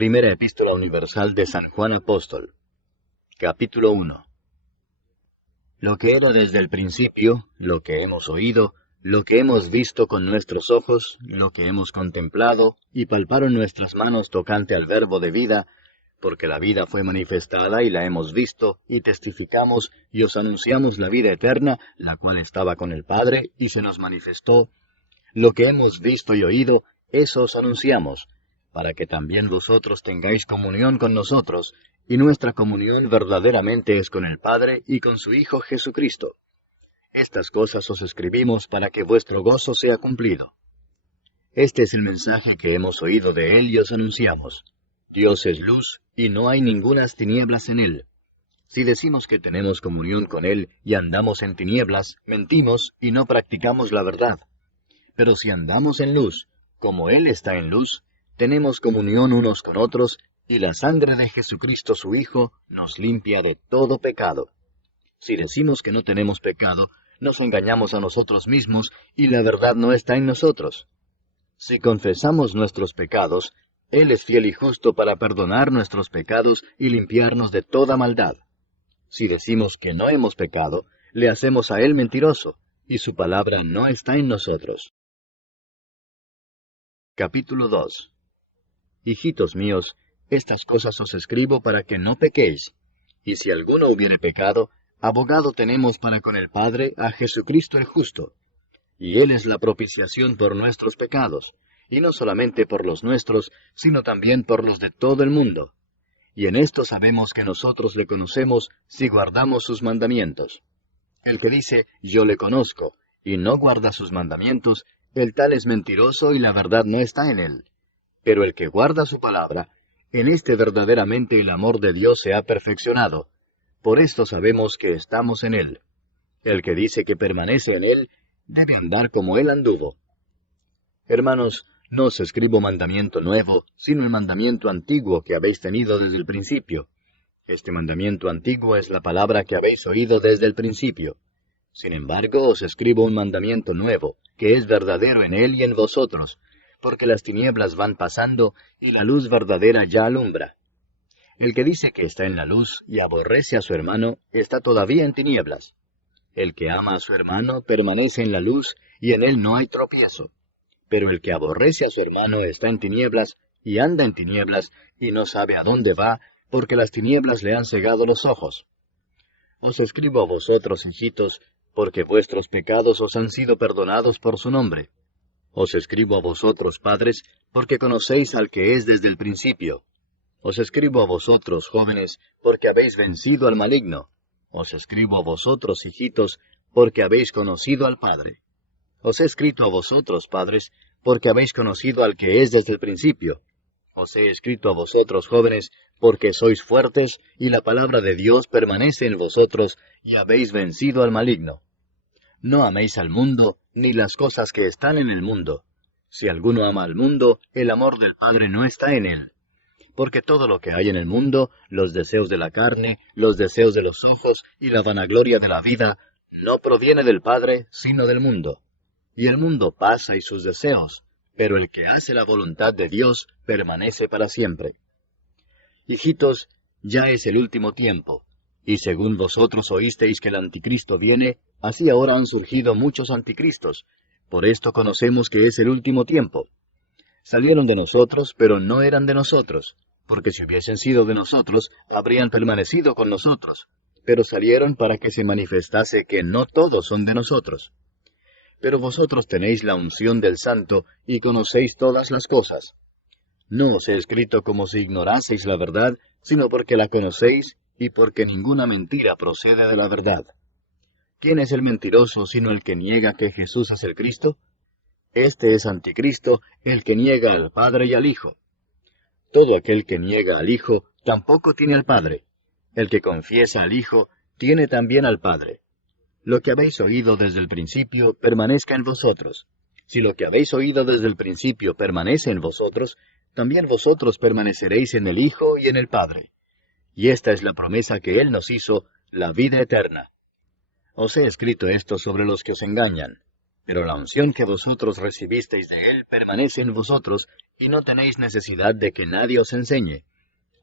Primera Epístola Universal de San Juan Apóstol. Capítulo 1. Lo que era desde el principio, lo que hemos oído, lo que hemos visto con nuestros ojos, lo que hemos contemplado, y palparon nuestras manos tocante al Verbo de vida, porque la vida fue manifestada y la hemos visto, y testificamos y os anunciamos la vida eterna, la cual estaba con el Padre, y se nos manifestó. Lo que hemos visto y oído, eso os anunciamos, para que también vosotros tengáis comunión con nosotros, y nuestra comunión verdaderamente es con el Padre y con su Hijo Jesucristo. Estas cosas os escribimos para que vuestro gozo sea cumplido. Este es el mensaje que hemos oído de Él y os anunciamos. Dios es luz, y no hay ningunas tinieblas en Él. Si decimos que tenemos comunión con Él y andamos en tinieblas, mentimos y no practicamos la verdad. Pero si andamos en luz, como Él está en luz, tenemos comunión unos con otros, y la sangre de Jesucristo su Hijo nos limpia de todo pecado. Si decimos que no tenemos pecado, nos engañamos a nosotros mismos, y la verdad no está en nosotros. Si confesamos nuestros pecados, Él es fiel y justo para perdonar nuestros pecados y limpiarnos de toda maldad. Si decimos que no hemos pecado, le hacemos a Él mentiroso, y su palabra no está en nosotros. Capítulo 2. Hijitos míos, estas cosas os escribo para que no pequéis. Y si alguno hubiere pecado, abogado tenemos para con el Padre a Jesucristo el justo. Y Él es la propiciación por nuestros pecados, y no solamente por los nuestros, sino también por los de todo el mundo. Y en esto sabemos que nosotros le conocemos si guardamos sus mandamientos. El que dice, yo le conozco, y no guarda sus mandamientos, el tal es mentiroso y la verdad no está en él. Pero el que guarda su palabra, en este verdaderamente el amor de Dios se ha perfeccionado. Por esto sabemos que estamos en Él. El que dice que permanece en Él, debe andar como Él anduvo. Hermanos, no os escribo mandamiento nuevo, sino el mandamiento antiguo que habéis tenido desde el principio. Este mandamiento antiguo es la palabra que habéis oído desde el principio. Sin embargo, os escribo un mandamiento nuevo, que es verdadero en Él y en vosotros, porque las tinieblas van pasando y la luz verdadera ya alumbra. El que dice que está en la luz y aborrece a su hermano, está todavía en tinieblas. El que ama a su hermano permanece en la luz, y en él no hay tropiezo. Pero el que aborrece a su hermano está en tinieblas, y anda en tinieblas, y no sabe a dónde va, porque las tinieblas le han cegado los ojos. Os escribo a vosotros, hijitos, porque vuestros pecados os han sido perdonados por su nombre. Os escribo a vosotros, padres, porque conocéis al que es desde el principio. Os escribo a vosotros, jóvenes, porque habéis vencido al maligno. Os escribo a vosotros, hijitos, porque habéis conocido al Padre. Os he escrito a vosotros, padres, porque habéis conocido al que es desde el principio. Os he escrito a vosotros, jóvenes, porque sois fuertes, y la palabra de Dios permanece en vosotros, y habéis vencido al maligno. No améis al mundo, ni las cosas que están en el mundo. Si alguno ama al mundo, el amor del Padre no está en él. Porque todo lo que hay en el mundo, los deseos de la carne, los deseos de los ojos y la vanagloria de la vida, no proviene del Padre, sino del mundo. Y el mundo pasa y sus deseos, pero el que hace la voluntad de Dios permanece para siempre. Hijitos, ya es el último tiempo, y según vosotros oísteis que el anticristo viene, así ahora han surgido muchos anticristos. Por esto conocemos que es el último tiempo. Salieron de nosotros, pero no eran de nosotros, porque si hubiesen sido de nosotros, habrían permanecido con nosotros. Pero salieron para que se manifestase que no todos son de nosotros. Pero vosotros tenéis la unción del Santo y conocéis todas las cosas. No os he escrito como si ignoraseis la verdad, sino porque la conocéis y porque ninguna mentira procede de la verdad. ¿Quién es el mentiroso sino el que niega que Jesús es el Cristo? Este es anticristo, el que niega al Padre y al Hijo. Todo aquel que niega al Hijo tampoco tiene al Padre. El que confiesa al Hijo tiene también al Padre. Lo que habéis oído desde el principio permanezca en vosotros. Si lo que habéis oído desde el principio permanece en vosotros, también vosotros permaneceréis en el Hijo y en el Padre. Y esta es la promesa que Él nos hizo, la vida eterna. Os he escrito esto sobre los que os engañan. Pero la unción que vosotros recibisteis de Él permanece en vosotros, y no tenéis necesidad de que nadie os enseñe.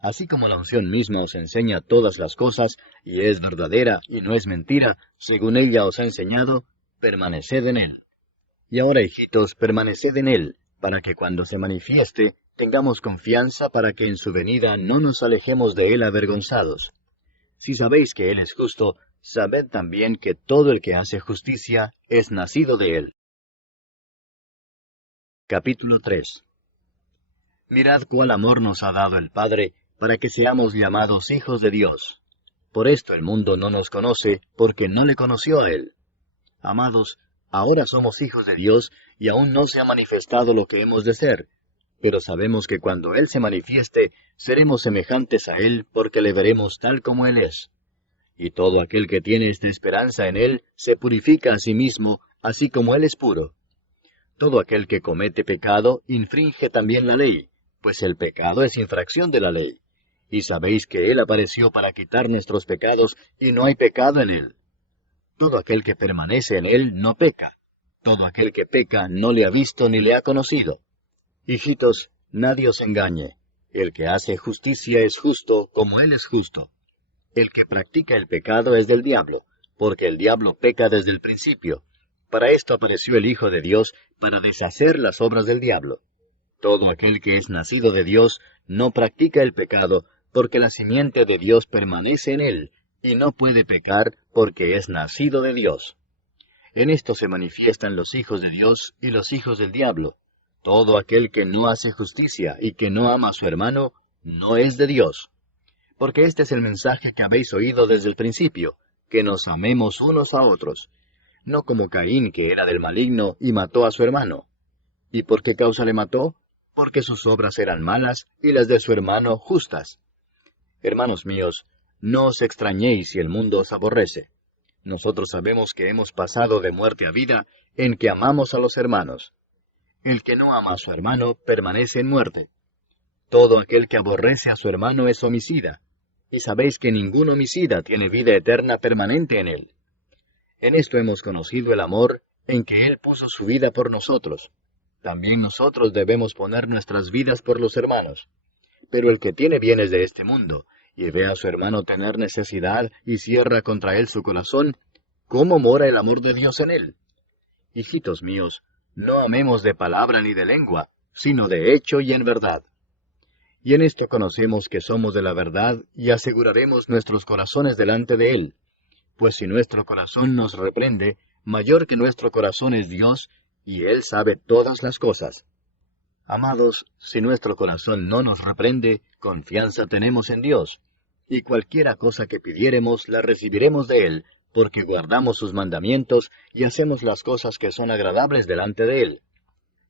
Así como la unción misma os enseña todas las cosas, y es verdadera y no es mentira, según ella os ha enseñado, permaneced en Él. Y ahora, hijitos, permaneced en Él, para que cuando se manifieste, tengamos confianza para que en su venida no nos alejemos de Él avergonzados. Si sabéis que Él es justo, sabed también que todo el que hace justicia es nacido de Él. Capítulo 3. Mirad cuál amor nos ha dado el Padre, para que seamos llamados hijos de Dios. Por esto el mundo no nos conoce, porque no le conoció a Él. Amados, ahora somos hijos de Dios, y aún no se ha manifestado lo que hemos de ser. Pero sabemos que cuando Él se manifieste, seremos semejantes a Él, porque le veremos tal como Él es. Y todo aquel que tiene esta esperanza en Él, se purifica a sí mismo, así como Él es puro. Todo aquel que comete pecado, infringe también la ley, pues el pecado es infracción de la ley. Y sabéis que Él apareció para quitar nuestros pecados, y no hay pecado en Él. Todo aquel que permanece en Él no peca. Todo aquel que peca no le ha visto ni le ha conocido. Hijitos, nadie os engañe. El que hace justicia es justo, como Él es justo. El que practica el pecado es del diablo, porque el diablo peca desde el principio. Para esto apareció el Hijo de Dios, para deshacer las obras del diablo. Todo aquel que es nacido de Dios no practica el pecado, porque la simiente de Dios permanece en él, y no puede pecar porque es nacido de Dios. En esto se manifiestan los hijos de Dios y los hijos del diablo. Todo aquel que no hace justicia y que no ama a su hermano, no es de Dios. Porque este es el mensaje que habéis oído desde el principio, que nos amemos unos a otros. No como Caín, que era del maligno, y mató a su hermano. ¿Y por qué causa le mató? Porque sus obras eran malas, y las de su hermano justas. Hermanos míos, no os extrañéis si el mundo os aborrece. Nosotros sabemos que hemos pasado de muerte a vida, en que amamos a los hermanos. El que no ama a su hermano permanece en muerte. Todo aquel que aborrece a su hermano es homicida, y sabéis que ningún homicida tiene vida eterna permanente en él. En esto hemos conocido el amor, en que Él puso su vida por nosotros. También nosotros debemos poner nuestras vidas por los hermanos. Pero el que tiene bienes de este mundo, y ve a su hermano tener necesidad, y cierra contra él su corazón, ¿cómo mora el amor de Dios en él? Hijitos míos, no amemos de palabra ni de lengua, sino de hecho y en verdad. Y en esto conocemos que somos de la verdad, y aseguraremos nuestros corazones delante de Él. Pues si nuestro corazón nos reprende, mayor que nuestro corazón es Dios, y Él sabe todas las cosas. Amados, si nuestro corazón no nos reprende, confianza tenemos en Dios, y cualquiera cosa que pidiéremos la recibiremos de Él, porque guardamos sus mandamientos y hacemos las cosas que son agradables delante de Él.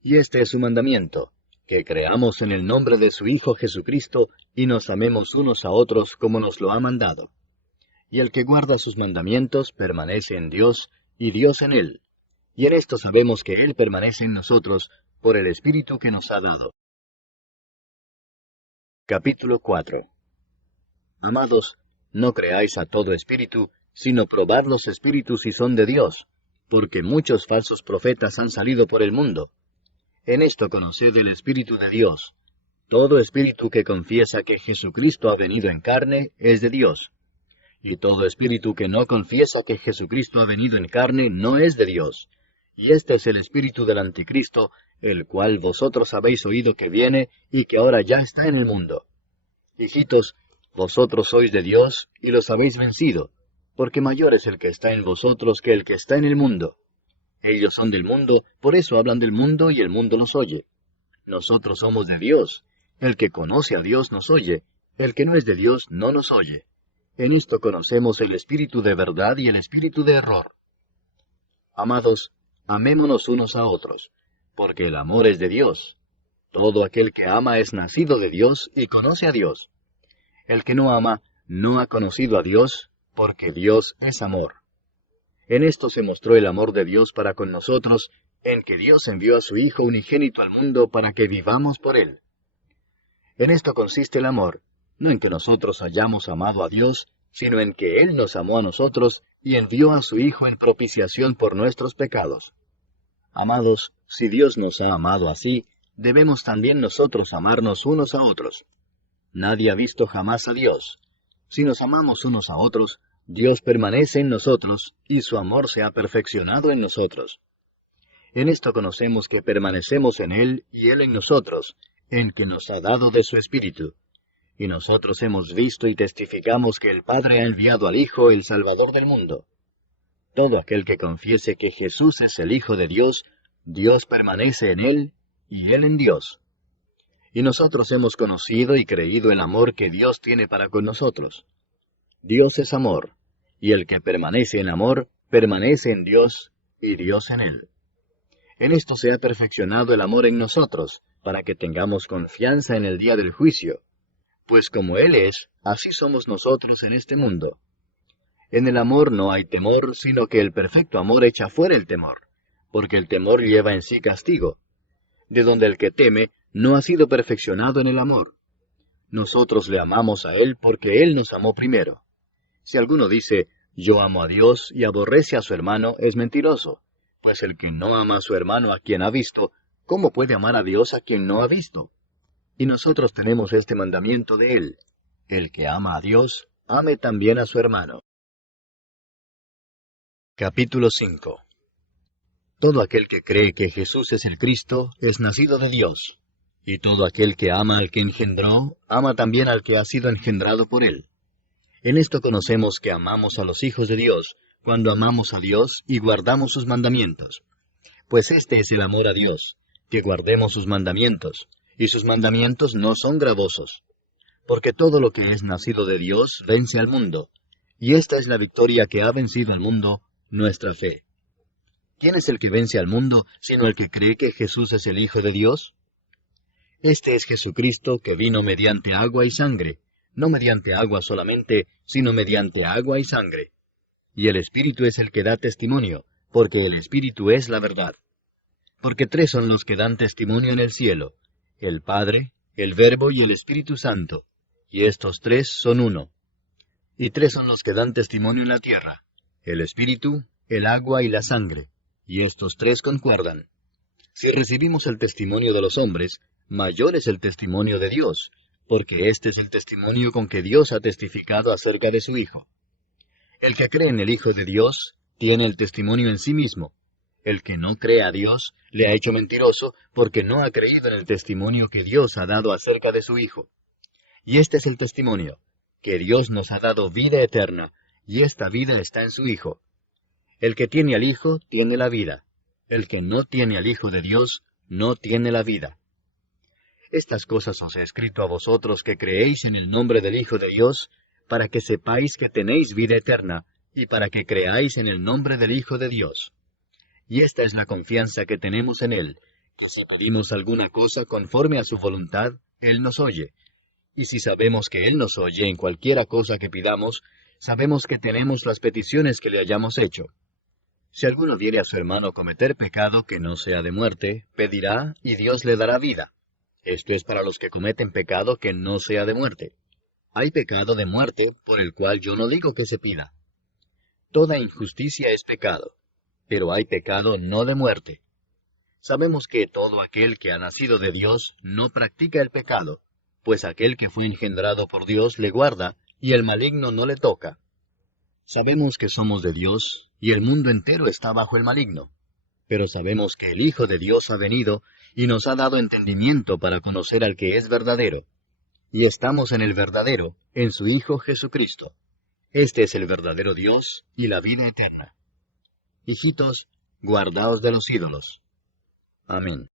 Y este es su mandamiento, que creamos en el nombre de su Hijo Jesucristo, y nos amemos unos a otros como nos lo ha mandado. Y el que guarda sus mandamientos permanece en Dios, y Dios en él. Y en esto sabemos que Él permanece en nosotros, por el Espíritu que nos ha dado. Capítulo 4. Amados, no creáis a todo espíritu, sino probad los espíritus si son de Dios, porque muchos falsos profetas han salido por el mundo. En esto conoced el Espíritu de Dios. Todo espíritu que confiesa que Jesucristo ha venido en carne es de Dios. Y todo espíritu que no confiesa que Jesucristo ha venido en carne no es de Dios. Y este es el espíritu del anticristo, el cual vosotros habéis oído que viene y que ahora ya está en el mundo. Hijitos, vosotros sois de Dios y los habéis vencido, porque mayor es el que está en vosotros que el que está en el mundo. Ellos son del mundo, por eso hablan del mundo y el mundo los oye. Nosotros somos de Dios. El que conoce a Dios nos oye, el que no es de Dios no nos oye. En esto conocemos el espíritu de verdad y el espíritu de error. Amados, amémonos unos a otros, porque el amor es de Dios. Todo aquel que ama es nacido de Dios y conoce a Dios. El que no ama no ha conocido a Dios, porque Dios es amor. En esto se mostró el amor de Dios para con nosotros, en que Dios envió a su Hijo unigénito al mundo para que vivamos por Él. En esto consiste el amor, no en que nosotros hayamos amado a Dios, sino en que Él nos amó a nosotros y envió a su Hijo en propiciación por nuestros pecados. Amados, si Dios nos ha amado así, debemos también nosotros amarnos unos a otros. Nadie ha visto jamás a Dios. Si nos amamos unos a otros, Dios permanece en nosotros, y su amor se ha perfeccionado en nosotros. En esto conocemos que permanecemos en Él y Él en nosotros, en que nos ha dado de su Espíritu. Y nosotros hemos visto y testificamos que el Padre ha enviado al Hijo, el Salvador del mundo. Todo aquel que confiese que Jesús es el Hijo de Dios, Dios permanece en Él y Él en Dios. Y nosotros hemos conocido y creído el amor que Dios tiene para con nosotros. Dios es amor, y el que permanece en amor, permanece en Dios y Dios en él. En esto se ha perfeccionado el amor en nosotros, para que tengamos confianza en el día del juicio. Pues como Él es, así somos nosotros en este mundo. En el amor no hay temor, sino que el perfecto amor echa fuera el temor, porque el temor lleva en sí castigo, de donde el que teme no ha sido perfeccionado en el amor. Nosotros le amamos a Él porque Él nos amó primero. Si alguno dice, yo amo a Dios y aborrece a su hermano, es mentiroso, pues el que no ama a su hermano a quien ha visto, ¿cómo puede amar a Dios a quien no ha visto? Y nosotros tenemos este mandamiento de Él: el que ama a Dios, ame también a su hermano. Capítulo 5. Todo aquel que cree que Jesús es el Cristo, es nacido de Dios. Y todo aquel que ama al que engendró, ama también al que ha sido engendrado por Él. En esto conocemos que amamos a los hijos de Dios, cuando amamos a Dios y guardamos sus mandamientos. Pues este es el amor a Dios, que guardemos sus mandamientos, y sus mandamientos no son gravosos. Porque todo lo que es nacido de Dios vence al mundo, y esta es la victoria que ha vencido al mundo, nuestra fe. ¿Quién es el que vence al mundo, sino el que cree que Jesús es el Hijo de Dios? Este es Jesucristo, que vino mediante agua y sangre, no mediante agua solamente, sino mediante agua y sangre. Y el Espíritu es el que da testimonio, porque el Espíritu es la verdad. Porque tres son los que dan testimonio en el cielo: el Padre, el Verbo y el Espíritu Santo, y estos tres son uno. Y tres son los que dan testimonio en la tierra: el Espíritu, el agua y la sangre, y estos tres concuerdan. Si recibimos el testimonio de los hombres, mayor es el testimonio de Dios, porque este es el testimonio con que Dios ha testificado acerca de su Hijo. El que cree en el Hijo de Dios tiene el testimonio en sí mismo. El que no cree a Dios le ha hecho mentiroso, porque no ha creído en el testimonio que Dios ha dado acerca de su Hijo. Y este es el testimonio, que Dios nos ha dado vida eterna, y esta vida está en su Hijo. El que tiene al Hijo tiene la vida. El que no tiene al Hijo de Dios no tiene la vida. Estas cosas os he escrito a vosotros que creéis en el nombre del Hijo de Dios, para que sepáis que tenéis vida eterna, y para que creáis en el nombre del Hijo de Dios. Y esta es la confianza que tenemos en Él, que si pedimos alguna cosa conforme a su voluntad, Él nos oye. Y si sabemos que Él nos oye en cualquiera cosa que pidamos, sabemos que tenemos las peticiones que le hayamos hecho. Si alguno viere a su hermano cometer pecado que no sea de muerte, pedirá, y Dios le dará vida. Esto es para los que cometen pecado que no sea de muerte. Hay pecado de muerte, por el cual yo no digo que se pida. Toda injusticia es pecado, pero hay pecado no de muerte. Sabemos que todo aquel que ha nacido de Dios no practica el pecado, pues aquel que fue engendrado por Dios le guarda, y el maligno no le toca. Sabemos que somos de Dios, y el mundo entero está bajo el maligno. Pero sabemos que el Hijo de Dios ha venido, y nos ha dado entendimiento para conocer al que es verdadero. Y estamos en el verdadero, en su Hijo Jesucristo. Este es el verdadero Dios y la vida eterna. Hijitos, guardaos de los ídolos. Amén.